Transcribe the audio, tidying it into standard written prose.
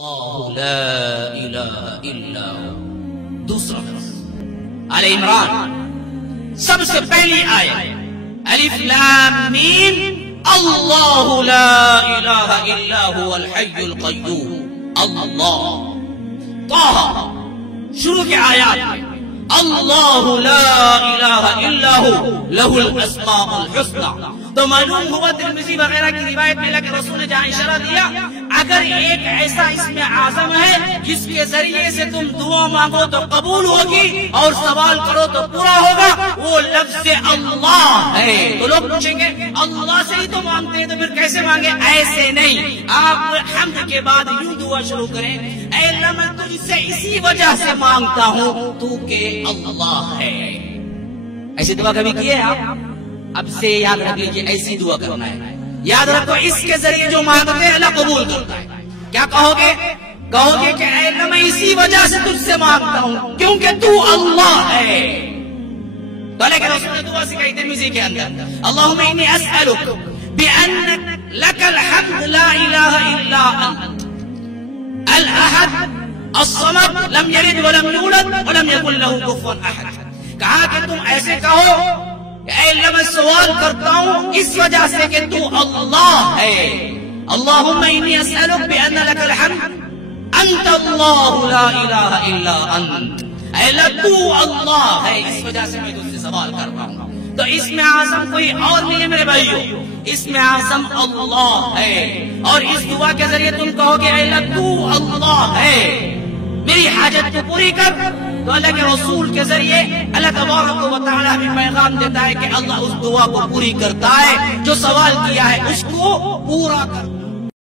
اللہ لا الہ الا ہو. دوسرا آل عمران سب سے پہلی آیت الف لام میم اللہ لا الہ الا هو الحی القیوم. اللہ طه شروع کے آیات میں اللہ لا الہ الا هو له الاسماء الحسنى. تو معلوم ہوا ترمذی وغیرہ کی روایت میں کہ رسول نے جہاں اشارہ دیا اگر ایک ایسا اسم اعظم ہے جس کے ذریعے سے تم دعا مانگو تو قبول ہوگی اور سوال کرو تو پورا ہوگا، وہ لفظ اللہ ہے. تو لوگ پوچھیں گے اللہ سے ہی تو مانگتے ہیں تو پھر کیسے مانگے؟ ایسے نہیں، آپ حمد کے بعد یوں دعا شروع کریں اے اللہ میں تجھ سے اسی وجہ سے مانگتا ہوں تو کہ اللہ ہے. ایسی دعا کبھی کی ہے آپ؟ اب سے یاد رکھ لیجیے ایسی دعا کرنا ہے. یاد رکھو اس کے ذریعے جو مانگتے ہیں اللہ قبول کرتا ہے. کیا کہو گے؟ کہو گے کہ اے اللہ میں اسی وجہ سے تجھ سے مانگتا ہوں کیونکہ تو اللہ ہے. تو اللہ کے رسول نے دعا سکھائی ترمذی کے اندر اللہم انی اسألک بأنک لک الحمد لا الہ الا انت الاحد الصمد لم یلد ولم یولد ولم یکن لہ کفوا احد. کہا کہ تم ایسے کہو اے اللہ میں سوال کرتا ہوں اس وجہ سے کہ تو اللہ ہے. اللہم انی اسألک بأن لک الحمد انت اللہ لا الہ الا انت. اے اللہ تو اللہ ہے اس وجہ سے میں تجھ سے سوال کر رہا ہوں. تو اسم اعظم کوئی اور نہیں ہے میرے بھائیو، اسم اعظم اللہ ہے. اور اس دعا کے ذریعے تم کہو کہ اے اللہ تو اللہ ہے میری حاجت کو پوری کر. تو اللہ کے رسول کے ذریعے اللہ تبارک و تعالی ہمیں پیغام دیتا ہے کہ اللہ اس دعا کو پوری کرتا ہے، جو سوال کیا ہے اس کو پورا کرتا ہے.